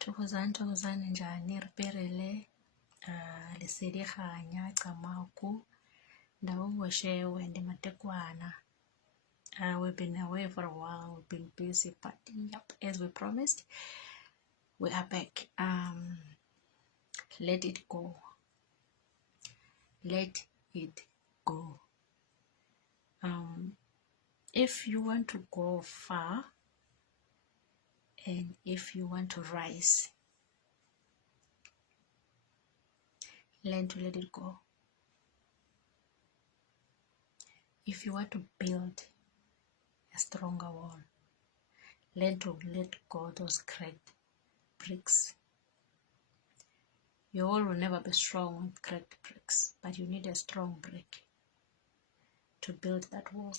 Thokozani njani riperele lesedi kganya Camaku Ndawo Shewe and Matekwana. We've been away for a while, we've been busy, but yep, as we promised, we are back. Let it go. Let it go. If you want to go far and if you want to rise, learn to let it go. If you want to build a stronger wall, learn to let go those cracked bricks. Your wall will never be strong with cracked bricks, but you need a strong brick to build that wall.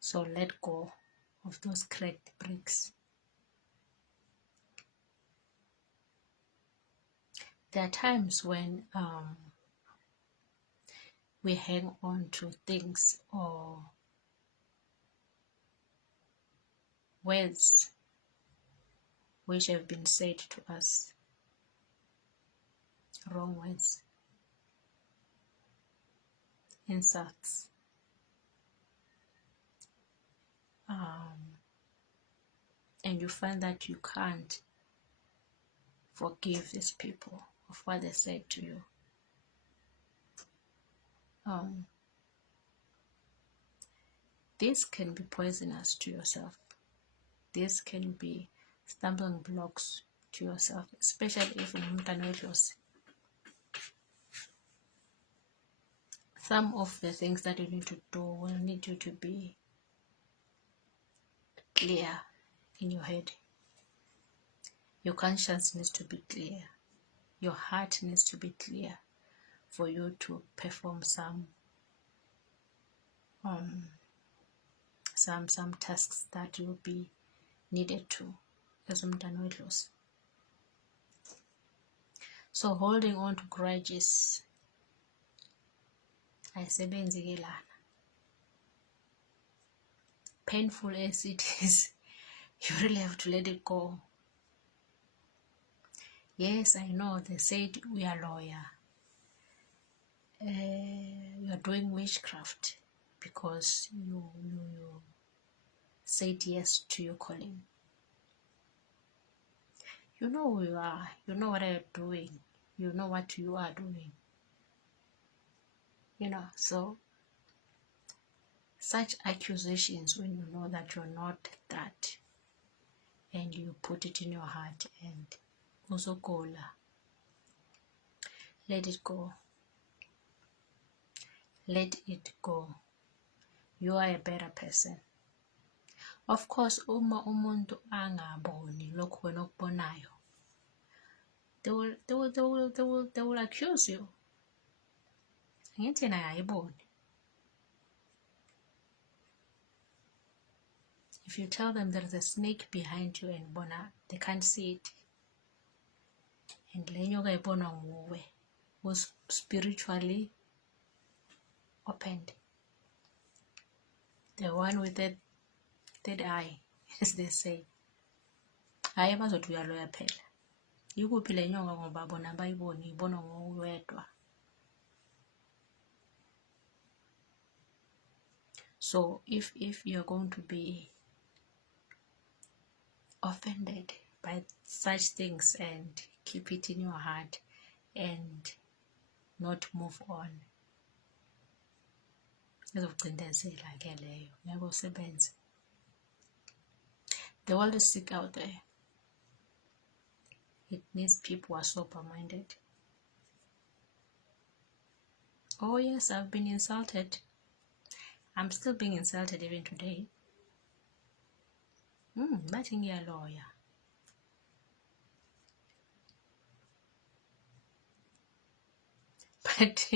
So let go of those cracked bricks. There are times when we hang on to things or words which have been said to us, wrong words, insults, and you find that you can't forgive these people of what they said to you. This can be poisonous to yourself. This can be stumbling blocks to yourself, especially if you're some of the things that you need to do will need you to be clear in your head. Your conscience needs to be clear. Your heart needs to be clear for you to perform some tasks that will be needed to as umntana wedlozi. So holding on to grudges ayisebenzi ke lana. Painful as it is, you really have to let it go. Yes, I know they said we are lawyer. You are doing witchcraft because you said yes to your calling. You know who you are. You know what you're doing. You know what you are doing. So such accusations, when you know that you're not that, and you put it in your heart and also let it go. Let it go. You are a better person. Of course, uma umuntu angaboni lokhu wena okubonayo, they will accuse you. Angithi yena ayiboni. If you tell them there is a snake behind you and bona, they can't see it. And le nyoka ibona nguwe, was spiritually opened. The one with that third eye, as they say. Hayi bazothi uyaloya phela. Yikuphi le nyoka ngoba bona bayiboni, ibona ngowedwa. So if you're going to be offended by such things and keep it in your heart and not move on, izogcindezela ke leyo, ngeke usebenze. The world is sick out there. It needs people who are sober-minded. Oh yes, I've been insulted. I'm still being insulted even today. Bathi ngiyaloya. But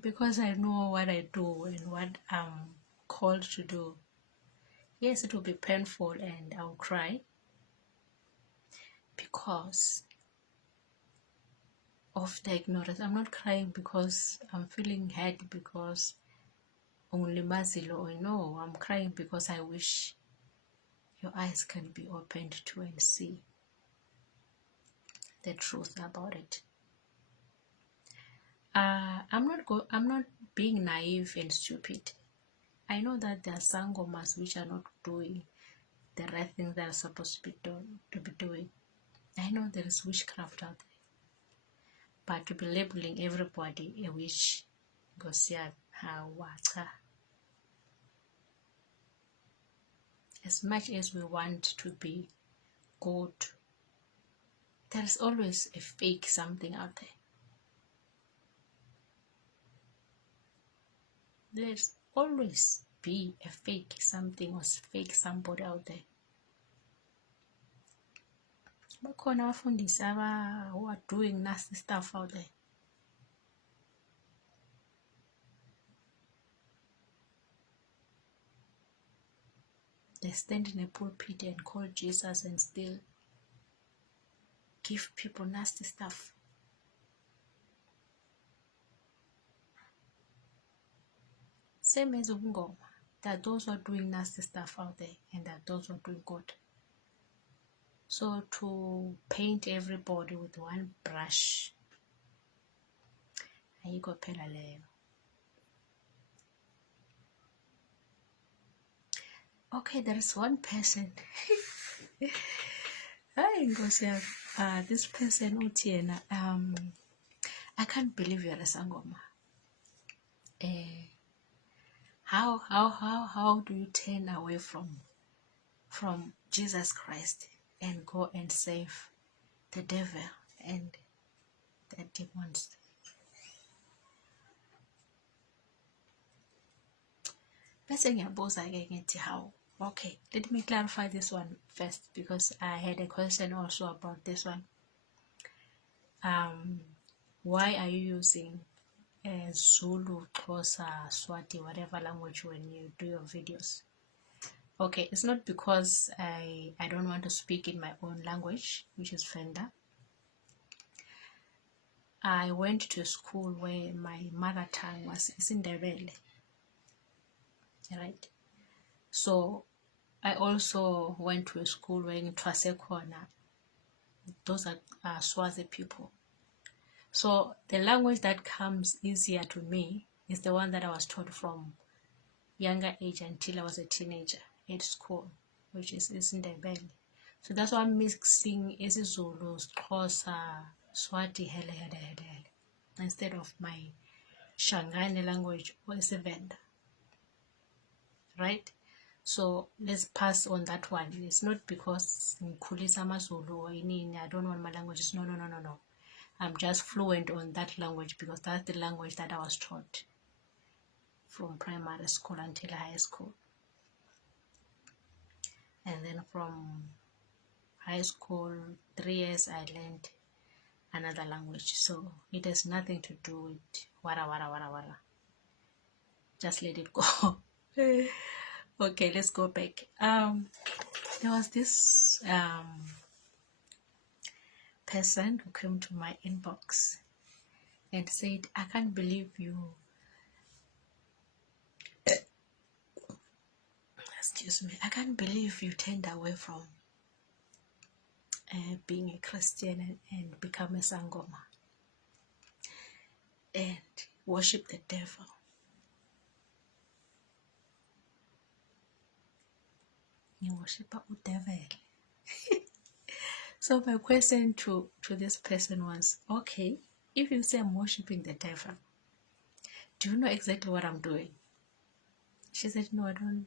because I know what I do and what I'm called to do, yes, it will be painful and I'll cry because of the ignorance. I'm not crying because I'm feeling hurt because only mazilo, or no, I'm crying because I wish your eyes can be opened to and see the truth about it. I'm not being naive and stupid. I know that there are sangomas which are not doing the right things that are supposed to be doing. I know there is witchcraft out there, but to be labeling everybody a witch, as much as we want to be good, there's always a fake something out there. There's always be a fake something or fake somebody out there. Bakhona abafundisi who are doing nasty stuff out there. They stand in a pulpit and call Jesus and still give people nasty stuff. Same as Ungoma. There are those who are doing nasty stuff out there, and there are those who are doing good. So to paint everybody with one brush, ayikho phela leyo. Okay, there is one person. This person Utiena, I can't believe you're a sangoma. How do you turn away from Jesus Christ and go and save the devil and the demons? How? Okay, let me clarify this one first, because I had a question also about this one. Why are you using Zulu, Xhosa, Swati, whatever language when you do your videos? Okay, it's not because I don't want to speak in my own language, which is Venda. I went to a school where my mother tongue was isiNdebele, right? So I also went to a school where in Twasekhona, those are Swazi people. So the language that comes easier to me is the one that I was taught from younger age until I was a teenager at school, which is isiNdebele. So that's why I'm mixing isiZulu, Xhosa, Swati, hele, instead of my Shangani language or isiVenda. Right? So let's pass on that one. It's not because ngikhulisa amaZulu or inini, I don't want my languages. No. I'm just fluent on that language because that's the language that I was taught from primary school until high school. And then from high school, 3 years, I learned another language. So it has nothing to do with wara. Just let it go. Okay, let's go back. There was this person who came to my inbox and said, I can't believe you, I can't believe you turned away from being a Christian and become a sangoma and worship the devil. You worship the devil. So my question to this person was, okay, if you say I'm worshiping the devil, do you know exactly what I'm doing? She said, no, I don't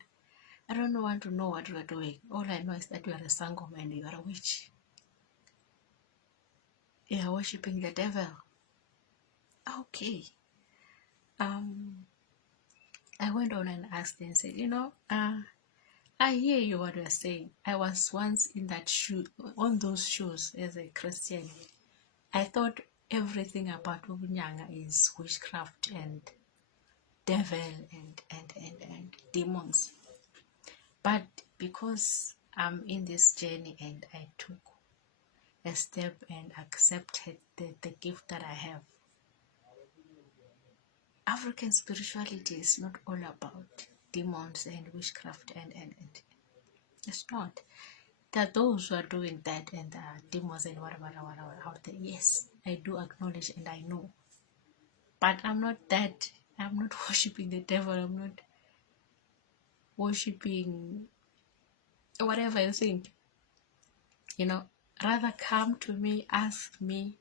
want to know what you are doing. All I know is that you are a sangoma and you are a witch. You are worshiping the devil. Okay. I went on and asked and said, I hear you what you are saying. I was once in that shoe, on those shoes as a Christian. I thought everything about Ubunyanga is witchcraft and devil and demons. But because I'm in this journey and I took a step and accepted the gift that I have, African spirituality is not all about demons and witchcraft and it's not. are those who are doing that, and there are demons and whatever out there. Yes, I do acknowledge and I know. But I'm not that. I'm not worshipping the devil. I'm not worshipping whatever you think. Rather come to me, ask me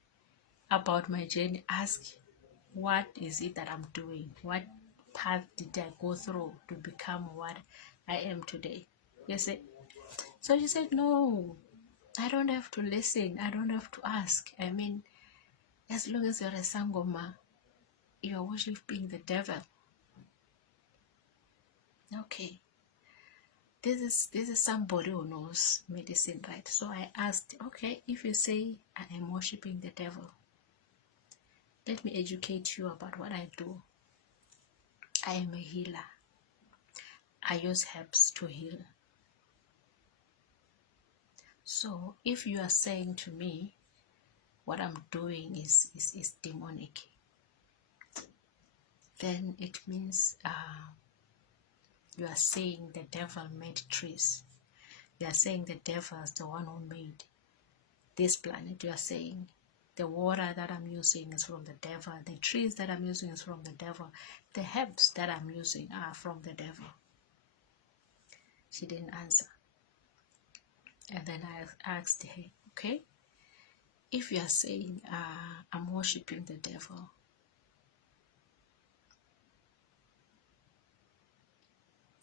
about my journey. Ask, what is it that I'm doing? What path did I go through to become what I am today? You see? So she said, no, I don't have to listen. I don't have to ask. I mean, as long as you're a sangoma, you're worshiping the devil. Okay. This is somebody who knows medicine, right? So I asked, okay, if you say I am worshiping the devil, let me educate you about what I do. I am a healer. I use herbs to heal. So if you are saying to me what I'm doing is demonic, then it means you are saying the devil made trees. You are saying the devil is the one who made this planet. You are saying the water that I'm using is from the devil. The trees that I'm using is from the devil. The herbs that I'm using are from the devil. She didn't answer. And then I asked her, okay, if you are saying I'm worshiping the devil,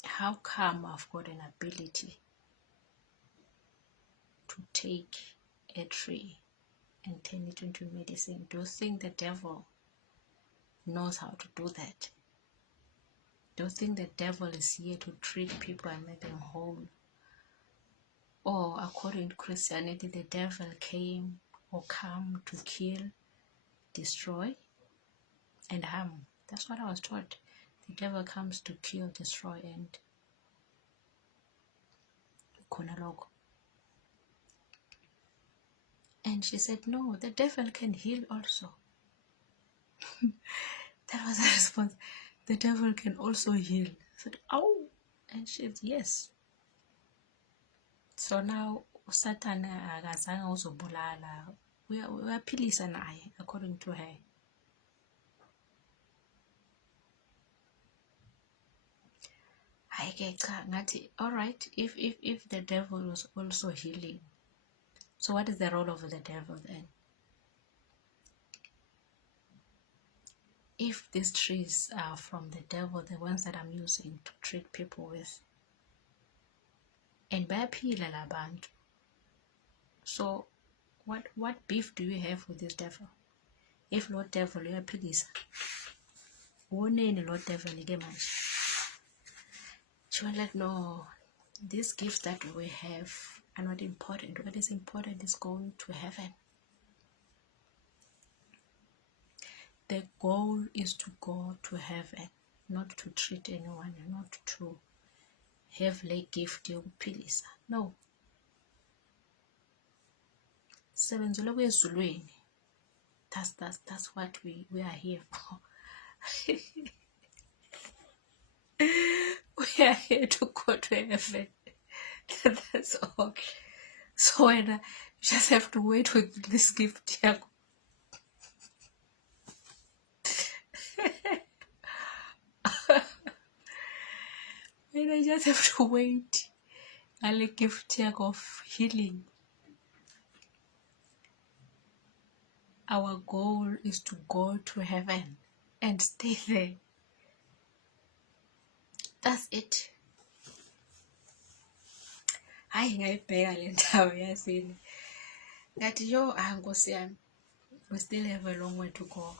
how come I've got an ability to take a tree and turn it into medicine? Do you think the devil knows how to do that? Do you think the devil is here to treat people and make them whole? Or according to Christianity, the devil came or come to kill, destroy, and harm. That's what I was taught. The devil comes to kill, destroy, and konalogo. And she said, no, the devil can heal also. That was her response. The devil can also heal. I said, oh. And she said, yes. So now Satan akazange uzobulala, uyaphilisa naye according to her. All right, if the devil was also healing, so what is the role of the devil then? If these trees are from the devil, the ones that I'm using to treat people with, and bayaphila labantu, so what beef do you have with this devil? If Lord Devil uyaphilisa, woneni Lord Devil ke manje? She was like, no, these gifts that we have are not important. What is important is going to heaven. The goal is to go to heaven, not to treat anyone, not to have like gift yokuphilisa. No. Sebenzele kwezulwini. That's what we are here for. We are here to go to heaven. That's all. So when you just have to wait with this gift. When I just have to wait. I'll gift of healing. Our goal is to go to heaven and stay there. That's it. Hayi ngayibheka le ndaba yasini. Ngathi yo Nkosi yami, we still have a long way to go.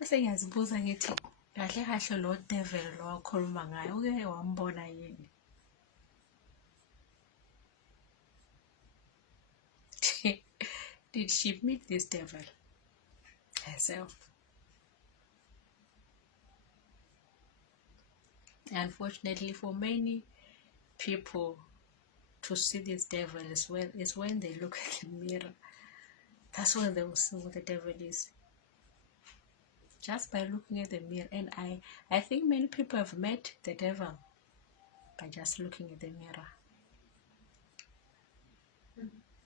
Bese ngiyazibuza ngithi kahle kahle lo devil lo wakhuluma ngayo uke wambona yini? Did she meet this devil herself? Unfortunately, for many people, to see this devil as well is when they look at the mirror. That's when they will see what the devil is. Just by looking at the mirror. And I think many people have met the devil by just looking at the mirror.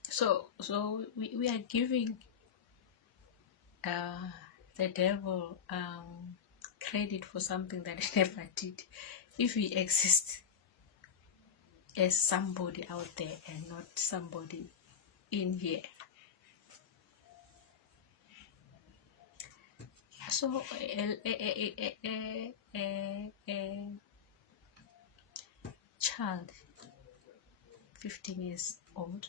So we are giving the devil credit for something that he never did. If he exists as somebody out there and not somebody in here. So a child 15 years old